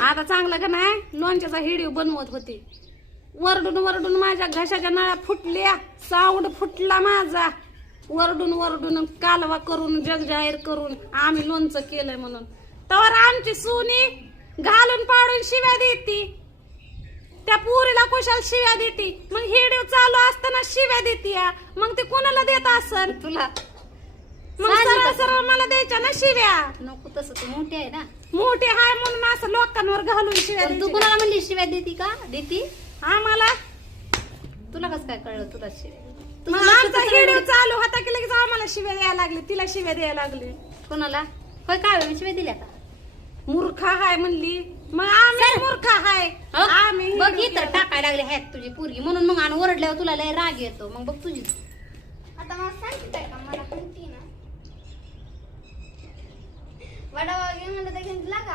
आता चांगलं का नाही? लोणच्याचा हिडीव बनवत होते. वरडून वरडून माझ्या घशाच्या नळ्या फुटल्या. साऊंड फुटला माझा. वरडून वरडून कालवा करून जग जाहीर करून आम्ही लोणचं केलंय म्हणून. तर आमची सुनी घालून पाडून शिव्या देती. त्या पुरीला कुशाल शिव्या देती? मग हिडीव चालू असताना शिव्या देती. मग ते कोणाला देत असन? तुला. मग सरळ. सरळ मला द्यायच्या ना शिव्या. नको तसं तू मोठी आहे ना. मोठे हाय असं लोकांवर घालून शिव्या तू द्यायची. कोणाला म्हणली शिव्या देती का? देती? आम्हाला तुला कसं काय कळलं तुला शिव्या? मग आमचा हिडीव चालू होता की लगेच आम्हाला शिव्या द्यायला लागले तिला शिव्या द्यायला लागले. कोणाला? होय काय शिव्या दिल्या का? मूर्खा हाय म्हणली. मग आम्ही मूर्खा हाय. हं? आम्ही बघ हिडीव इथं केला. टाकायला लागले आहेत तुझी पोरगी. म्हणून मग आणि ओरडल्यावर तुला लय राग येतो. मग बघ तुझी. आता मला सांगते का? मला म्हणती ना. वडापाव घे म्हणलं तर घेऊन लागा.